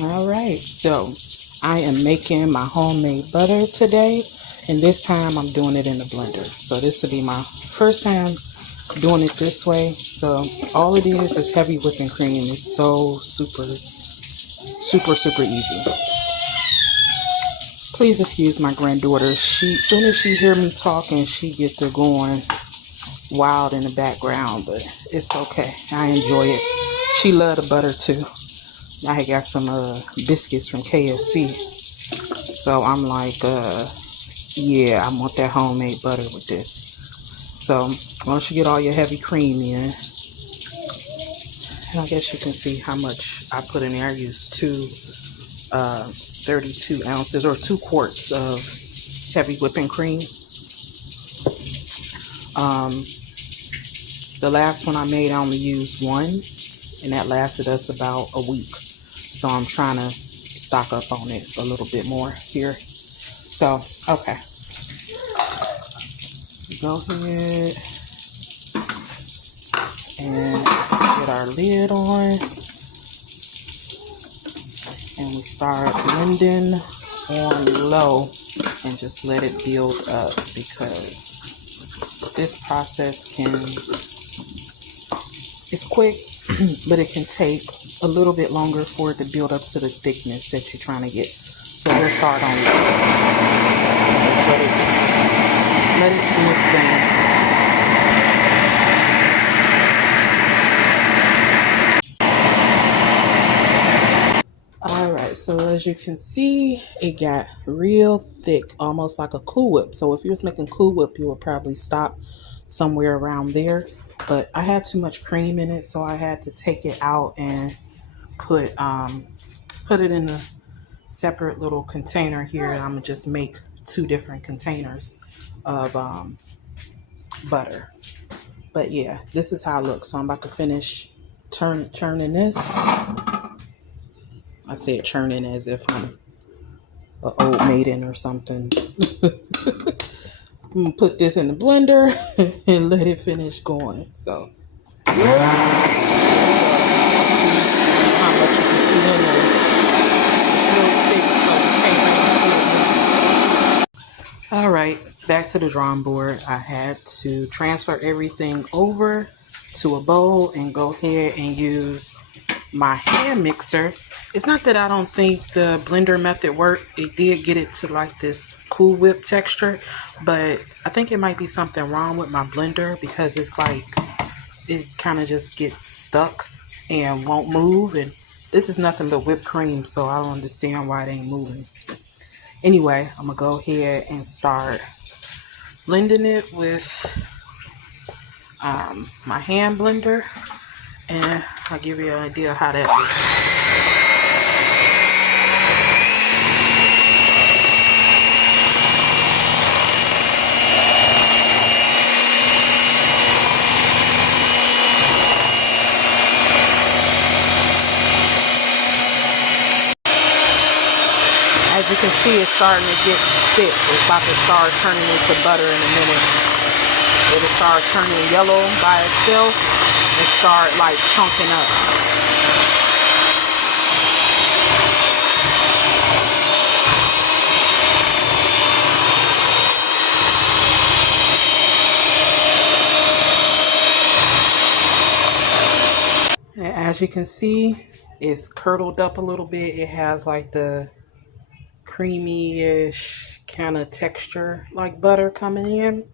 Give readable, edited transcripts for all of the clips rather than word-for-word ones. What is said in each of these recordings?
All right, so I am making my homemade butter today, and this time I'm doing it in a blender. So this will be my first time doing it this way. So all it is heavy whipping cream. It's so super easy. Please excuse my granddaughter. Soon as she hear me talking, she get to going wild in the background, but it's okay. I enjoy it. She love the butter too. I got some biscuits from KFC. So I'm like, yeah, I want that homemade butter with this. So once you get all your heavy cream in, and I guess you can see how much I put in there. I used 32 ounces or 2 quarts of heavy whipping cream. The last one I made, I only used one, and that lasted us about a week. So I'm trying to stock up on it a little bit more here. So, okay. Go ahead and get our lid on. And we start blending on low and just let it build up, because this process it's quick, but it can take a little bit longer for it to build up to the thickness that you're trying to get. So we'll start on low. Let it do its thing. Alright, so as you can see, it got real thick, almost like a Cool Whip. So if you was making Cool Whip, you would probably stop somewhere around there. But I had too much cream in it, so I had to take it out and put it in a separate little container here. And I'm gonna just make 2 different containers of butter. But yeah, this is how it looks. So I'm about to finish churning this. I said churning as if I'm an old maiden or something. I'm gonna put this in the blender and let it finish going. So how much you can see in there. All right, back to the drawing board. I had to transfer everything over to a bowl and go ahead and use my hand mixer. It's not that I don't think the blender method worked. It did get it to like this Cool Whip texture, but I think it might be something wrong with my blender, because it's like it kind of just gets stuck and won't move. And this is nothing but whipped cream, so I don't understand why it ain't moving. Anyway, I'm gonna go ahead and start blending it with my hand blender, and I'll give you an idea how that looks. As you can see, it's starting to get thick. It's about to start turning into butter in a minute. It'll start turning yellow by itself and start like chunking up. And as you can see, it's curdled up a little bit. It has like the creamy-ish kind of texture like butter coming in.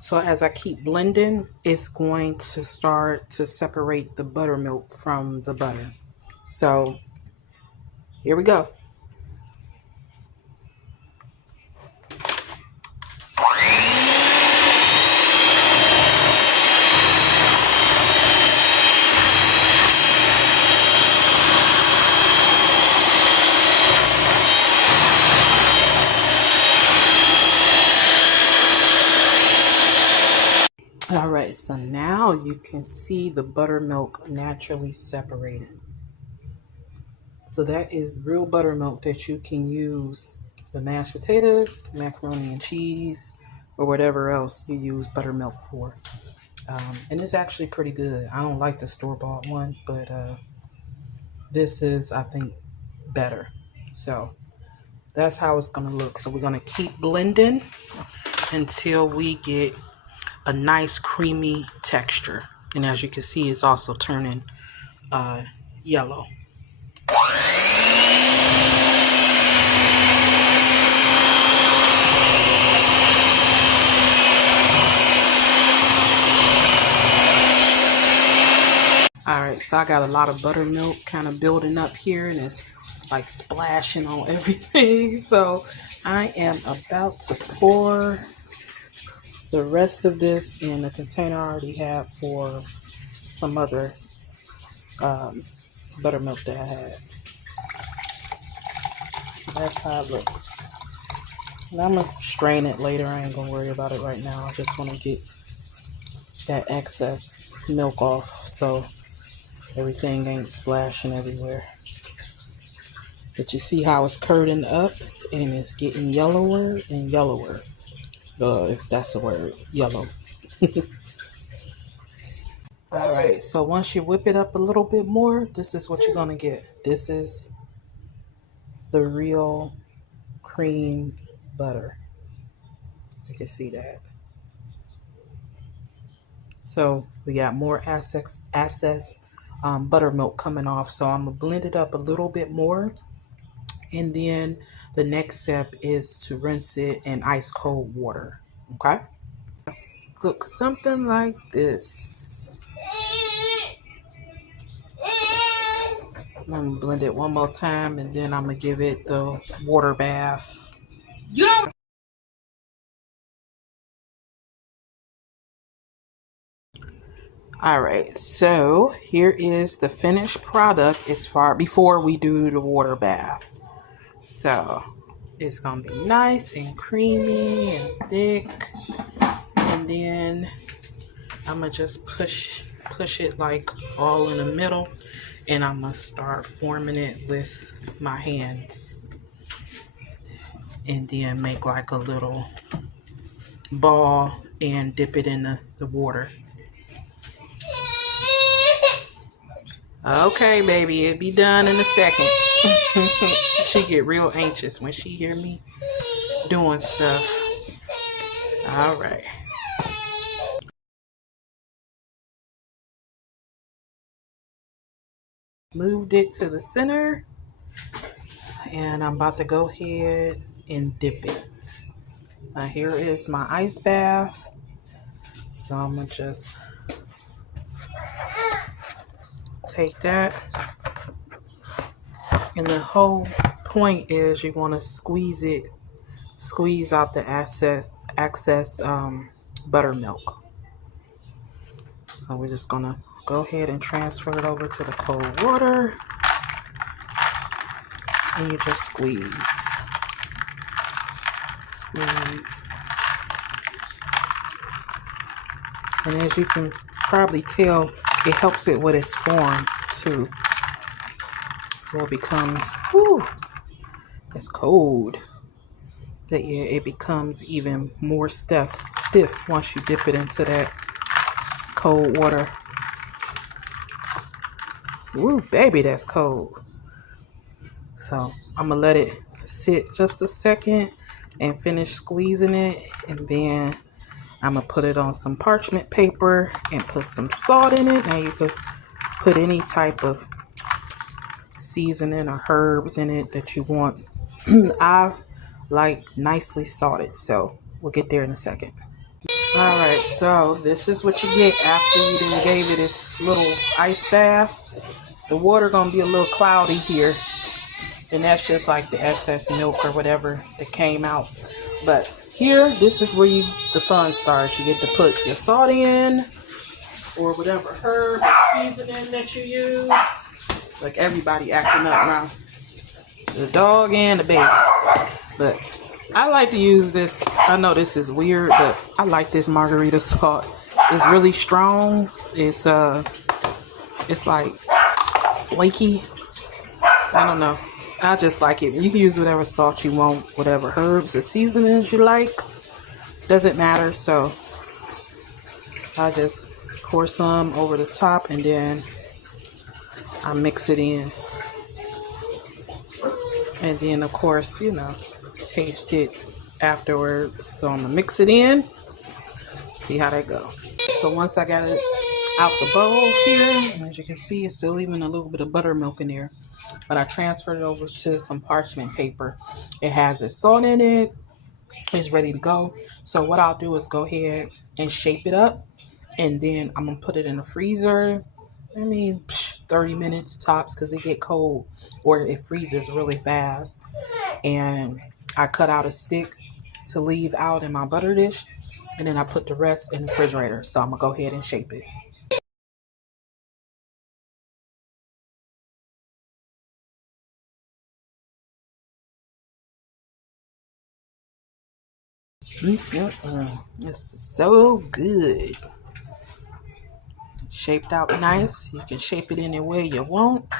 So as I keep blending, it's going to start to separate the buttermilk from the butter. So here we go. All right, so now you can see the buttermilk naturally separated. So that is real buttermilk that you can use for mashed potatoes, macaroni and cheese, or whatever else you use buttermilk for. And it's actually pretty good. I don't like the store-bought one, but this is, I think, better. So that's how it's gonna look. So we're gonna keep blending until we get a nice creamy texture. And as you can see, it's also turning yellow. Alright, so I got a lot of buttermilk kind of building up here, and it's like splashing on everything. So I am about to pour the rest of this in a container I already have for some other buttermilk that I had. That's how it looks. And I'm going to strain it later. I ain't going to worry about it right now. I just want to get that excess milk off so everything ain't splashing everywhere. But you see how it's curdling up and it's getting yellower and yellower. If that's a word, yellow. Alright, so once you whip it up a little bit more, this is what you're going to get. This is the real cream butter. You can see that. So we got more excess buttermilk coming off. So I'm going to blend it up a little bit more. And then the next step is to rinse it in ice cold water. Okay? Looks something like this. I'm going to blend it one more time and then I'm going to give it the water bath. Alright, so here is the finished product as far before we do the water bath. So it's going to be nice and creamy and thick. And then I'm going to just push it like all in the middle. And I'm going to start forming it with my hands. And then make like a little ball and dip it in the water. Okay, baby, it'll be done in a second. She get real anxious when she hear me doing stuff. All right. Moved it to the center. And I'm about to go ahead and dip it. Now here is my ice bath. So I'm going to just take that. And the whole point is you want to squeeze out the excess buttermilk. So we're just going to go ahead and transfer it over to the cold water. And you just squeeze. And as you can probably tell, it helps it with its form too. So it becomes, it's cold. But yeah, it becomes even more stiff once you dip it into that cold water. Ooh, baby, that's cold. So I'm gonna let it sit just a second and finish squeezing it, and then I'm gonna put it on some parchment paper and put some salt in it. Now you could put any type of seasoning or herbs in it that you want. I like nicely salted, so we'll get there in a second. All right, so this is what you get after you done gave it its little ice bath. The water gonna be a little cloudy here, and that's just like the excess milk or whatever that came out. But here, this is where the fun starts. You get to put your salt in, or whatever herb seasoning that you use. Like everybody acting up now, the dog and the baby. But I like to use this. I know this is weird, but I like this margarita salt. It's really strong. It's like flaky. I don't know. I just like it. You can use whatever salt you want, whatever herbs or seasonings you like. Doesn't matter. So I just pour some over the top and then I mix it in. And then, of course, taste it afterwards. So I'm gonna mix it in, see how that go. So once I got it out the bowl here, and as you can see, it's still leaving a little bit of buttermilk in there. But I transferred it over to some parchment paper. It has its salt in it. It's ready to go. So what I'll do is go ahead and shape it up, and then I'm gonna put it in the freezer. 30 minutes tops, because it get cold or it freezes really fast. And I cut out a stick to leave out in my butter dish, and then I put the rest in the refrigerator. So I'm gonna go ahead and shape it. It's so good. Shaped out nice. You can shape it any way you want.